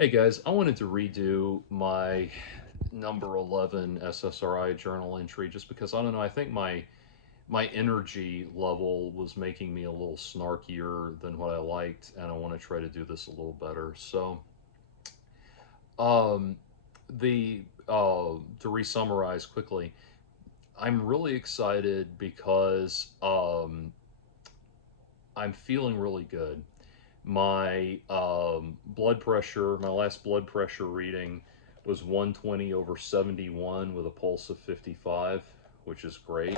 Hey guys, I wanted to redo my number 11 SSRI journal entry just because I don't know, I think my energy level was making me a little snarkier than what I liked, and I want to try to do this a little better. Um the to re-summarize quickly, I'm really excited because I'm feeling really good. My last blood pressure reading was 120 over 71 with a pulse of 55, which is great.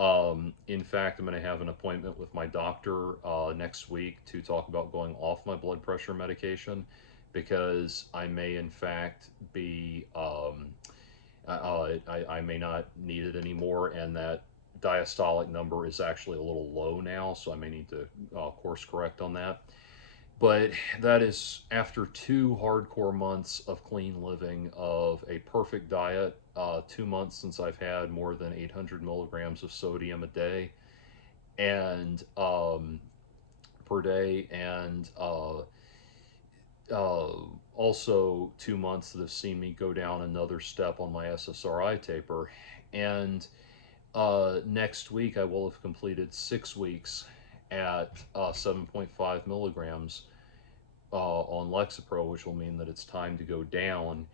In fact, I'm going to have an appointment with my doctor next week to talk about going off my blood pressure medication because I may, in fact, be I may not need it anymore, and that diastolic number is actually a little low now, so I may need to course correct on that. But that is after 2 hardcore months of clean living, of a perfect diet, 2 months since I've had more than 800 milligrams of sodium a day and per day, and uh, also 2 months that have seen me go down another step on my SSRI taper. And next week, I will have completed 6 weeks at 7.5 milligrams on Lexapro, which will mean that it's time to go down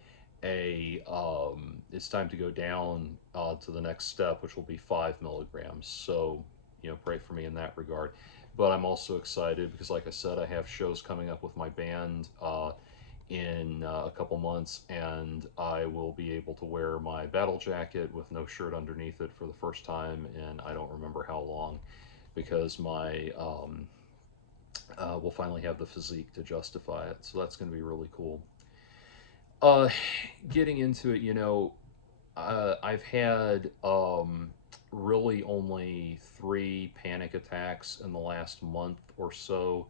it's time to go down to the next step, which will be 5 milligrams. So, pray for me in that regard. But I'm also excited because, like I said, I have shows coming up with my band in a couple months, and I will be able to wear my battle jacket with no shirt underneath it for the first time in I don't remember how long, because my will finally have the physique to justify it. So that's going to be really cool. Uh, Getting into it, I've had really only 3 panic attacks in the last month or so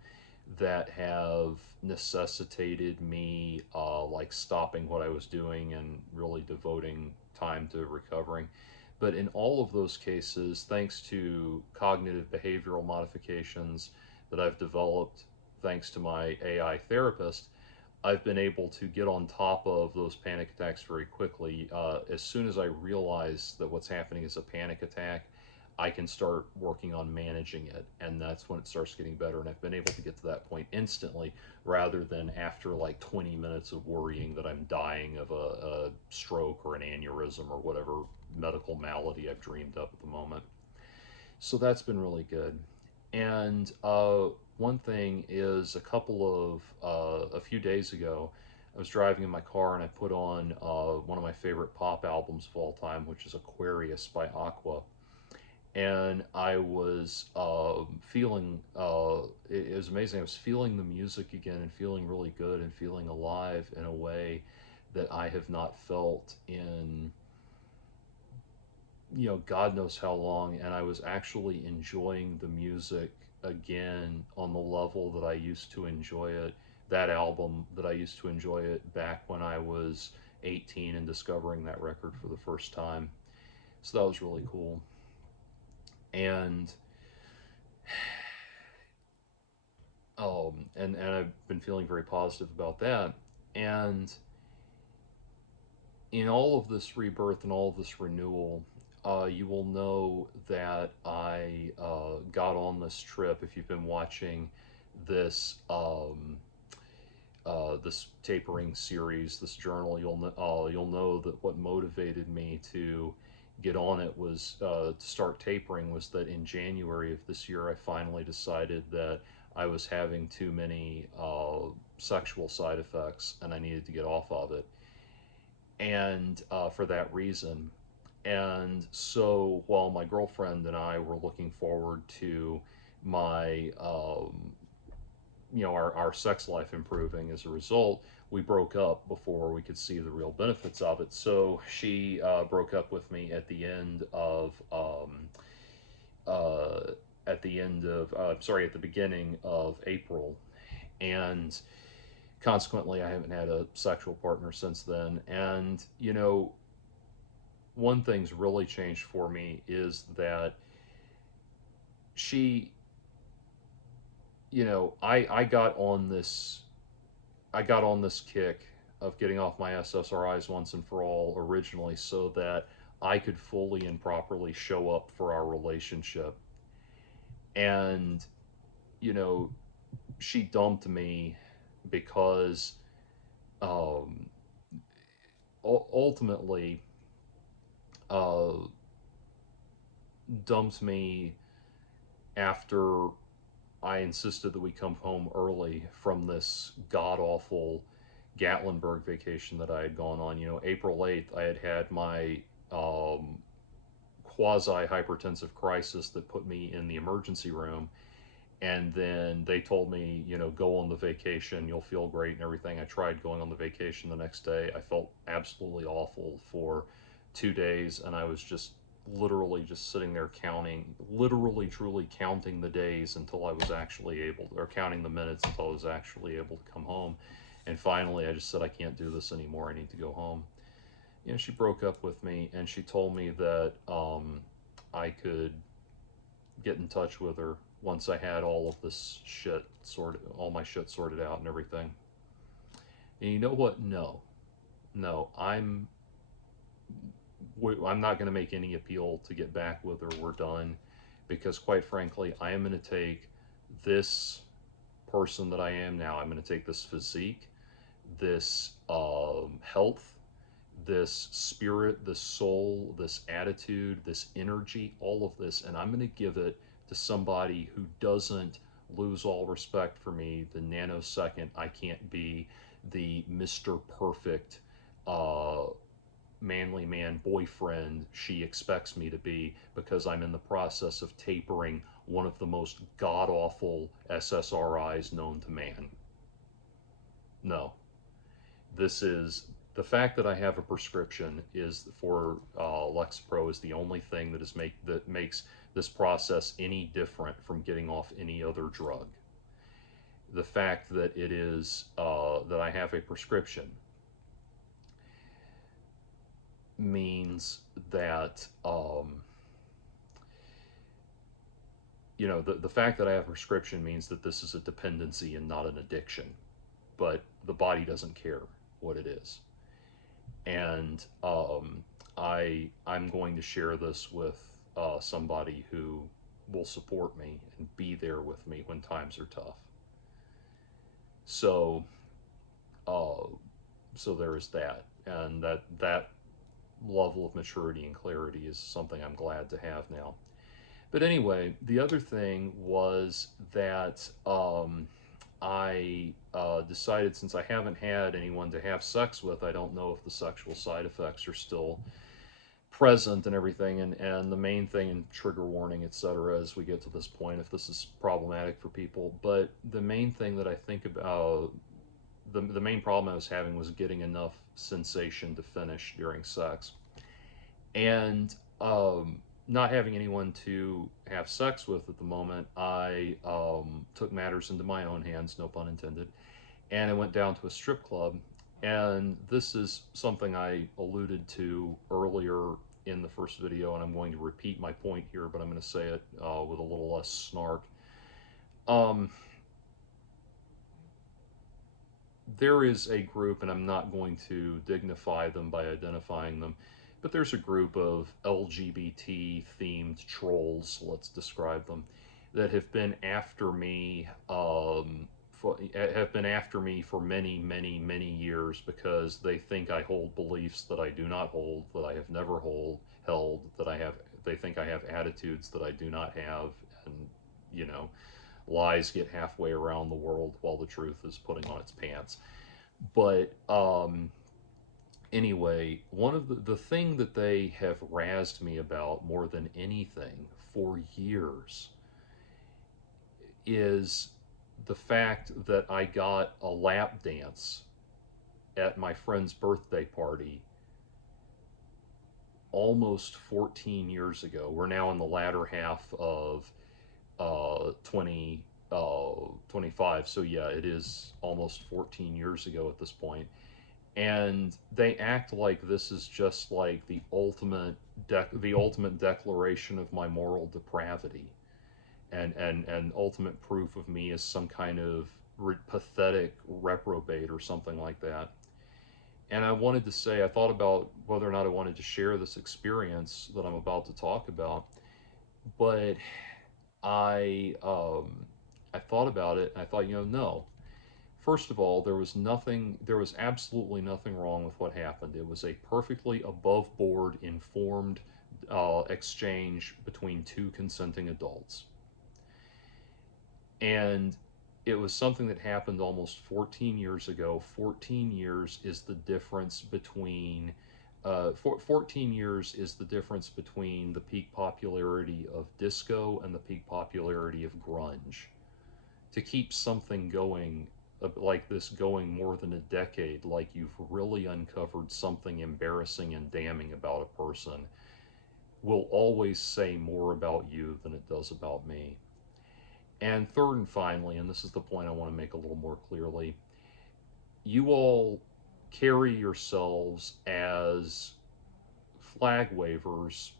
that have necessitated me like stopping what I was doing and really devoting time to recovering. But in all of those cases, thanks to cognitive behavioral modifications that I've developed thanks to my AI therapist, I've been able to get on top of those panic attacks very quickly. As soon as I realize that what's happening is a panic attack, I can start working on managing it, and that's when it starts getting better. And I've been able to get to that point instantly rather than after like 20 minutes of worrying that I'm dying of a stroke or an aneurysm or whatever medical malady I've dreamed up at the moment. So that's been really good. And one thing is, a few days ago, I was driving in my car and I put on one of my favorite pop albums of all time, which is Aquarius by Aqua. And I was it was amazing. I was feeling the music again and feeling really good and feeling alive in a way that I have not felt in God knows how long, and I was actually enjoying the music again on the level that I used to enjoy it, that album that I used to enjoy it back when I was 18 and discovering that record for the first time. So that was really cool. And and I've been feeling very positive about that. And in all of this rebirth and all of this renewal, you will know that I got on this trip. If you've been watching this this tapering series, this journal, you'll know that what motivated me to get on it was to start tapering was that in January of this year, I finally decided that I was having too many sexual side effects and I needed to get off of it, and for that reason. And so while my girlfriend and I were looking forward to my, our sex life improving as a result, we broke up before we could see the real benefits of it. So she broke up with me uh, at the beginning of April, and consequently, I haven't had a sexual partner since then. And one thing's really changed for me is that she, I got on this I got on this kick of getting off my SSRIs once and for all originally so that I could fully and properly show up for our relationship. And, you know, she dumped me because um, ultimately uh, dumped me after I insisted that we come home early from this god awful Gatlinburg vacation that I had gone on. You know, April 8th, I had had my um, quasi hypertensive crisis that put me in the emergency room. And then they told me, you know, go on the vacation, you'll feel great and everything. I tried going on the vacation the next day. I felt absolutely awful for 2 days, and I was just literally just sitting there counting, literally truly counting the days until I was actually able, or counting the minutes until I was actually able to come home. And finally, I just said, I can't do this anymore. I need to go home. You know, she broke up with me, and she told me that I could get in touch with her once I had all of this shit sorted, all my shit sorted out and everything. And you know what? No, no, I'm not going to make any appeal to get back with her. We're done, because quite frankly, I am going to take this person that I am now. I'm going to take this physique, this health, this spirit, this soul, this attitude, this energy, all of this, and I'm going to give it to somebody who doesn't lose all respect for me the nanosecond I can't be the Mr. Perfect uh, manly man boyfriend she expects me to be, because I'm in the process of tapering one of the most god awful SSRIs known to man. No, this is the fact that I have a prescription is for Lexapro is the only thing that makes this process any different from getting off any other drug. The fact that it is that I have a prescription means that you know, the fact that I have a prescription means that this is a dependency and not an addiction. But the body doesn't care what it is. And I'm going to share this with somebody who will support me and be there with me when times are tough. So uh, so there is that, and that level of maturity and clarity is something I'm glad to have now. But anyway, the other thing was that I decided, since I haven't had anyone to have sex with, I don't know if the sexual side effects are still present and everything. And the main thing, and trigger warning, etc., as we get to this point, if this is problematic for people. But the main thing that I think about, the main problem I was having was getting enough sensation to finish during sex. And not having anyone to have sex with at the moment, I took matters into my own hands, no pun intended, and I went down to a strip club. And this is something I alluded to earlier in the first video, and I'm going to repeat my point here, but I'm going to say it with a little less snark. Um, there is a group, and I'm not going to dignify them by identifying them, but there's a group of LGBT themed trolls, let's describe them, that have been after me for many, many, many years, because they think I hold beliefs that I do not hold, that I have never held, that they think I have attitudes that I do not have, and you know, lies get halfway around the world while the truth is putting on its pants. But anyway, one of the thing that they have razzed me about more than anything for years is the fact that I got a lap dance at my friend's birthday party almost 14 years ago. We're now in the latter half of 2025. So yeah, it is almost 14 years ago at this point. And they act like this is just like the ultimate declaration of my moral depravity, and ultimate proof of me as some kind of pathetic reprobate or something like that. And I wanted to say, I thought about whether or not I wanted to share this experience that I'm about to talk about, but I I thought about it and I thought, no. First of all, there was absolutely nothing wrong with what happened. It was a perfectly above board, informed exchange between two consenting adults. And it was something that happened almost 14 years ago. 14 years is the difference between 14 years is the difference between the peak popularity of disco and the peak popularity of grunge. To keep something going like this going more than a decade, like you've really uncovered something embarrassing and damning about a person, will always say more about you than it does about me. And third and finally, and this is the point I want to make a little more clearly, you all carry yourselves as flag wavers,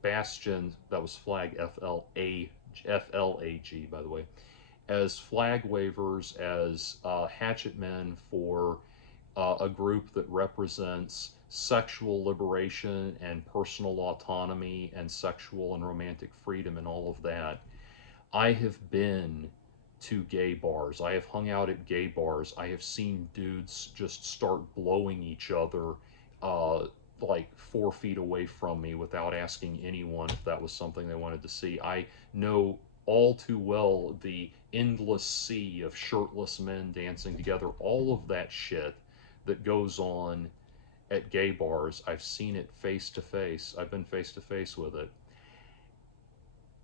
bastion, that was flag FLAG, by the way, as flag wavers, as hatchet men for a group that represents sexual liberation and personal autonomy and sexual and romantic freedom and all of that. I have been to gay bars. I have hung out at gay bars. I have seen dudes just start blowing each other uh, like 4 feet away from me without asking anyone if that was something they wanted to see. I know all too well the endless sea of shirtless men dancing together, all of that shit that goes on at gay bars. I've seen it face to face. I've been face to face with it.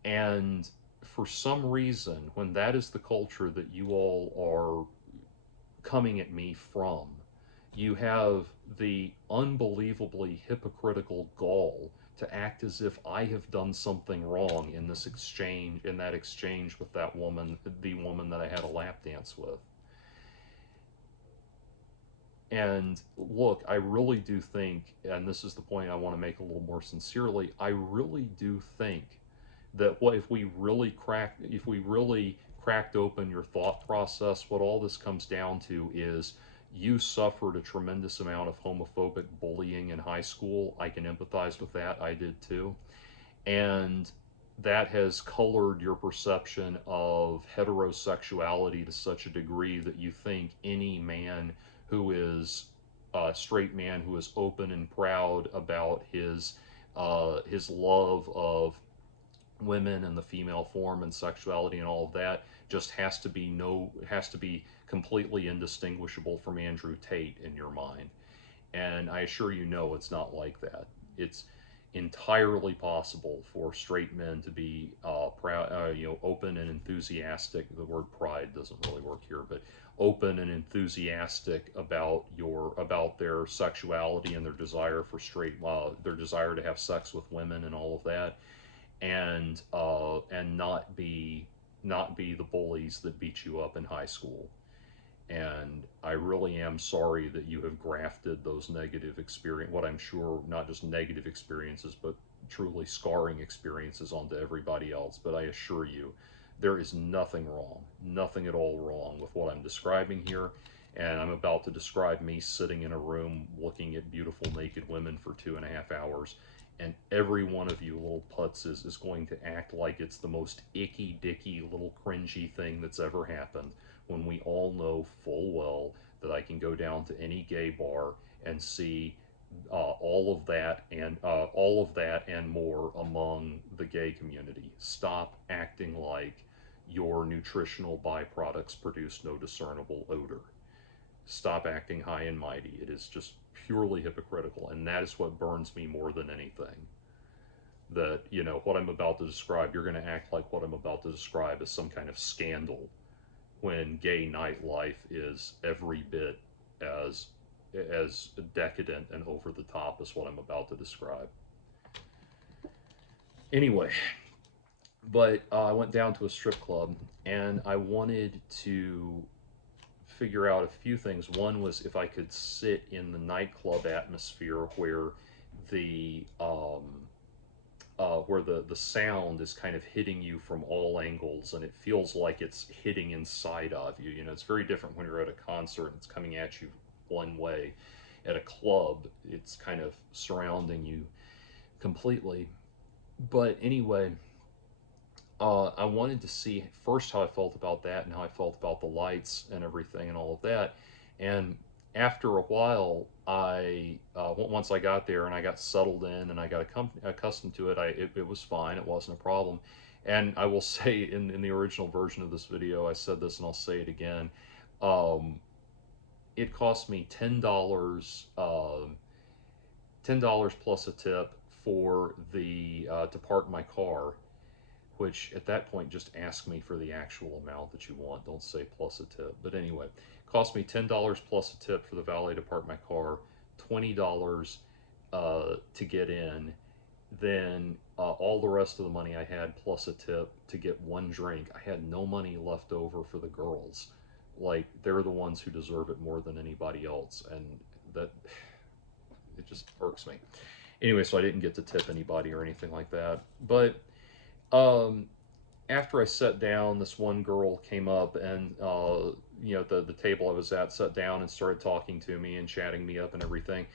And for some reason, when that is the culture that you all are coming at me from, you have the unbelievably hypocritical gall to act as if I have done something wrong in this exchange, in that exchange with that woman, the woman that I had a lap dance with. And look, I really do think, and this is the point I want to make a little more sincerely, I really do think that what if we really cracked open your thought process, what all this comes down to is you suffered a tremendous amount of homophobic bullying in high school. I can empathize with that. I did too. And that has colored your perception of heterosexuality to such a degree that you think any man who is a straight man who is open and proud about his love of women and the female form and sexuality and all of that just has to be completely indistinguishable from Andrew Tate in your mind. And I assure you, no, it's not like that. It's entirely possible for straight men to be proud, open and enthusiastic. The word pride doesn't really work here, but open and enthusiastic about their sexuality and their desire for their desire to have sex with women and all of that, and not be the bullies that beat you up in high school. And I really am sorry that you have grafted those negative experience, what I'm sure not just negative experiences, but truly scarring experiences onto everybody else. But I assure you, there is nothing wrong, nothing at all wrong with what I'm describing here. And I'm about to describe me sitting in a room looking at beautiful naked women for 2.5 hours. And every one of you little putzes is going to act like it's the most icky dicky little cringy thing that's ever happened, when we all know full well that I can go down to any gay bar and see all of that and more among the gay community. Stop acting like your nutritional byproducts produce no discernible odor. Stop acting high and mighty. It is just purely hypocritical, and that is what burns me more than anything. That, what I'm about to describe, you're going to act like what I'm about to describe is some kind of scandal, when gay nightlife is every bit as decadent and over the top as what I'm about to describe. Anyway, but I went down to a strip club and I wanted to figure out a few things. One was if I could sit in the nightclub atmosphere where the where the sound is kind of hitting you from all angles, and it feels like it's hitting inside of you. You know, it's very different when you're at a concert and it's coming at you one way. At a club, it's kind of surrounding you completely. But anyway, I wanted to see first how I felt about that and how I felt about the lights and everything and all of that. And after a while, once I got there and I got settled in and I got accustomed to it, it was fine. It wasn't a problem. And I will say in the original version of this video, I said this and I'll say it again. Um, it cost me $10, $10 plus a tip for the to park my car, which at that point just ask me for the actual amount that you want. Don't say plus a tip. But anyway, cost me $10 plus a tip for the valet to park my car, $20 to get in, then all the rest of the money I had plus a tip to get one drink. I had no money left over for the girls. Like, they're the ones who deserve it more than anybody else, and that it just irks me. Anyway, so I didn't get to tip anybody or anything like that. But um, after I sat down, this one girl came up and the table I was at, sat down and started talking to me and chatting me up and everything.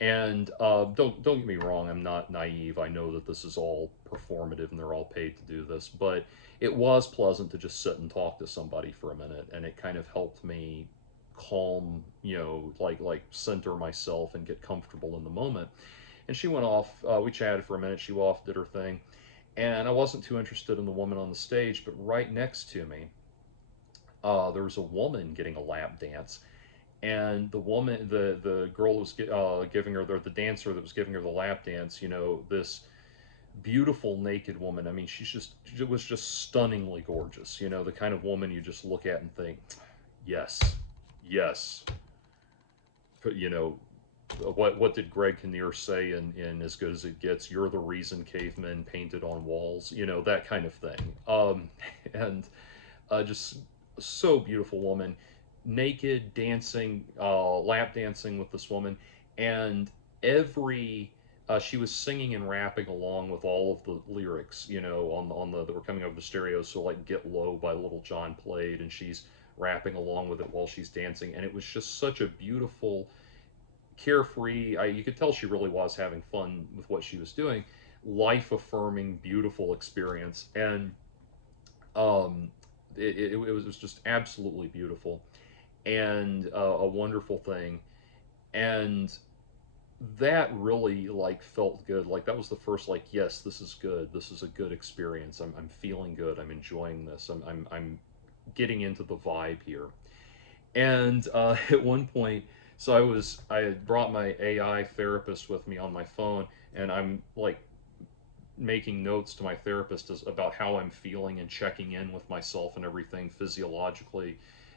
And don't get me wrong, I'm not naive. I know that this is all performative and they're all paid to do this, but it was pleasant to just sit and talk to somebody for a minute, and it kind of helped me calm, like center myself and get comfortable in the moment. And she went off. We chatted for a minute. She went off, did her thing, and I wasn't too interested in the woman on the stage. But right next to me, there was a woman getting a lap dance, and the girl was giving her the dancer that was giving her the lap dance. This beautiful naked woman. I mean, it was just stunningly gorgeous. The kind of woman you just look at and think, yes, yes. But, what did Greg Kinnear say in As Good as It Gets? You're the reason cavemen painted on walls. That kind of thing. And just so beautiful woman, naked, dancing, lap dancing with this woman, and every she was singing and rapping along with all of the lyrics, on the that were coming over the stereo. So like "Get Low" by Little John played, and she's rapping along with it while she's dancing, and it was just such a beautiful, carefree. You could tell she really was having fun with what she was doing. Life affirming, beautiful experience, and um, it was just absolutely beautiful and a wonderful thing. And that really like felt good. Like that was the first like, yes, this is good. This is a good experience. I'm feeling good. I'm enjoying this. I'm getting into the vibe here. And at one point, so I had brought my AI therapist with me on my phone, and I'm like making notes to my therapist about how I'm feeling and checking in with myself and everything physiologically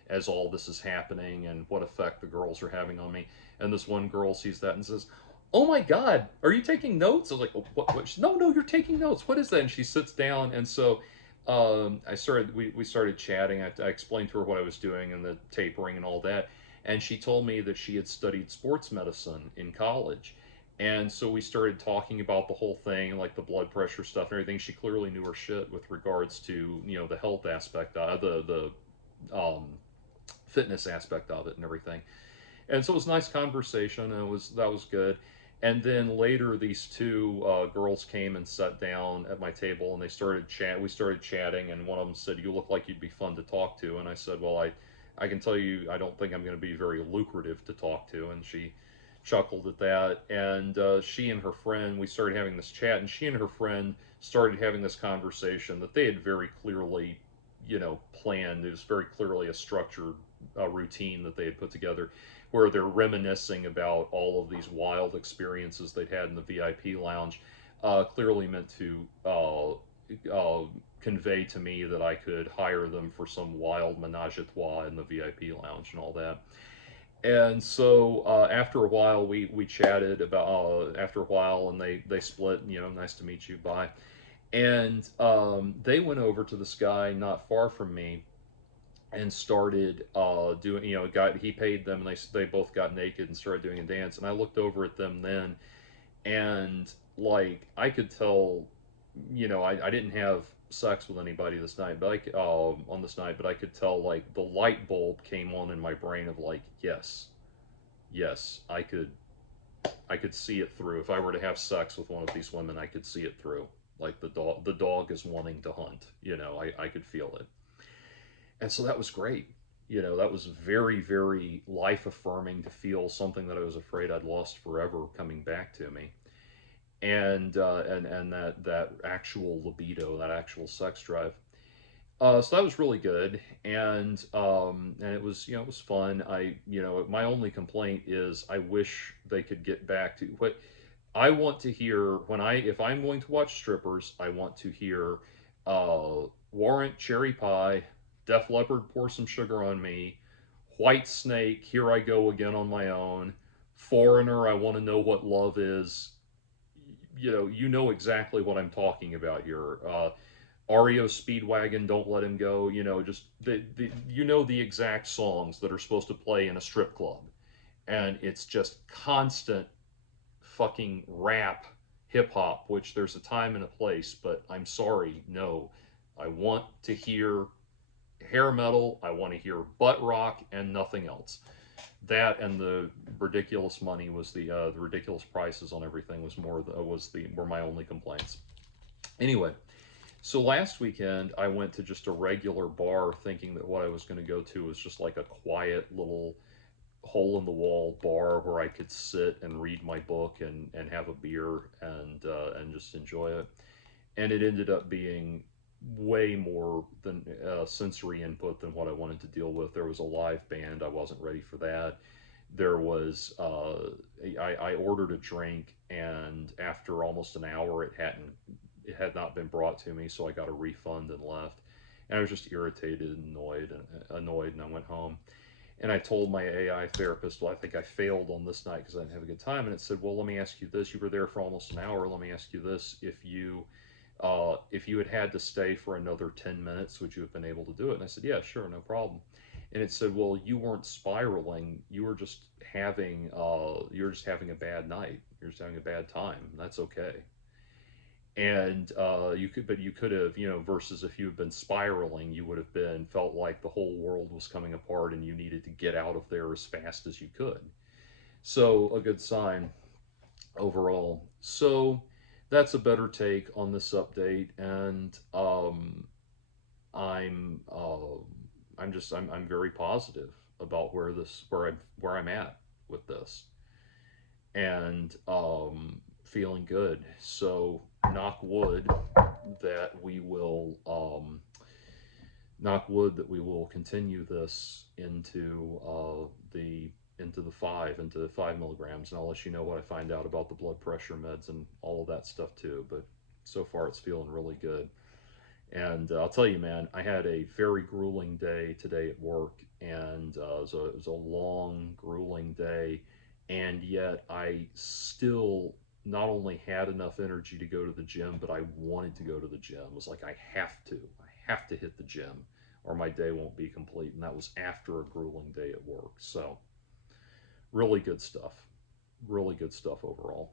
as all this is happening and what effect the girls are having on me. And this one girl sees that and says, "Oh my God, are you taking notes?" I was like, "What?" No, no, you're taking notes. What is that? And she sits down, and so we started chatting. I explained to her what I was doing and the tapering and all that, and she told me that she had studied sports medicine in college. And so we started talking about the whole thing, like the blood pressure stuff and everything. She clearly knew her shit with regards to the health aspect, the fitness aspect of it and everything. And so it was a nice conversation, and that was good. And then later, these two girls came and sat down at my table, and they started chat. We started chatting, and one of them said, "You look like you'd be fun to talk to." And I said, "Well, I can tell you, I don't think I'm going to be very lucrative to talk to." And she chuckled at that. And she and her friend, we started having this chat, and she and her friend started having this conversation that they had very clearly, planned. It was very clearly a structured routine that they had put together, where they're reminiscing about all of these wild experiences they'd had in the VIP lounge, clearly meant to convey to me that I could hire them for some wild menage a trois in the VIP lounge and all that. And so after a while, we chatted about after a while, and they split. Nice to meet you, bye. And they went over to this guy not far from me and started doing, he paid them, and they both got naked and started doing a dance. And I looked over at them then, and like I could tell I didn't have sex with anybody this night, but on this night, but I could tell like the light bulb came on in my brain of like, yes, yes, I could see it through. If I were to have sex with one of these women, I could see it through. Like the dog is wanting to hunt. I could feel it, and so that was great. That was very, very life affirming to feel something that I was afraid I'd lost forever coming back to me, and that actual libido, that actual sex drive. So that was really good, and it was it was fun. My only complaint is I wish they could get back to what I want to hear if I'm going to watch strippers. I want to hear Warrant Cherry Pie, Def Leppard Pour Some Sugar on Me, White Snake Here I Go Again on My Own, Foreigner I Want to Know What Love Is. You know exactly what I'm talking about here. REO Speedwagon, Don't Let Him Go, just the exact songs that are supposed to play in a strip club. And it's just constant fucking rap hip hop, which there's a time and a place, but I'm sorry, no. I want to hear hair metal, I want to hear butt rock and nothing else. That and the ridiculous money was the ridiculous prices on everything were my only complaints. Anyway, so last weekend, I went to just a regular bar thinking that what I was going to go to was just like a quiet little hole in the wall bar where I could sit and read my book and have a beer and just enjoy it. And it ended up being way more than sensory input than what I wanted to deal with. There was a live band. I wasn't ready for that. There was I ordered a drink, and after almost an hour, it had not been brought to me, so I got a refund and left. And I was just irritated and annoyed, and I went home. And I told my AI therapist, well, I think I failed on this night because I didn't have a good time. And it said, well, let me ask you this: you were there for almost an hour. Let me ask you this: if you had had to stay for another 10 minutes, would you have been able to do it? And I said, yeah, sure, no problem. And it said, well, you weren't spiraling. You were just having a bad night. You're just having a bad time. That's okay. And you could have, versus if you had been spiraling, you would have been felt like the whole world was coming apart and you needed to get out of there as fast as you could. So a good sign overall. So that's a better take on this update, and I'm I'm very positive about where I'm at with this, and feeling good. So knock wood that we will continue this into the 5 milligrams, and I'll let you know what I find out about the blood pressure meds and all of that stuff too. But so far, it's feeling really good. And I'll tell you, man, I had a very grueling day today at work, and it was a long, grueling day, and yet I still not only had enough energy to go to the gym, but I wanted to go to the gym. It was like I have to hit the gym, or my day won't be complete. And that was after a grueling day at work. So really good stuff, really good stuff overall.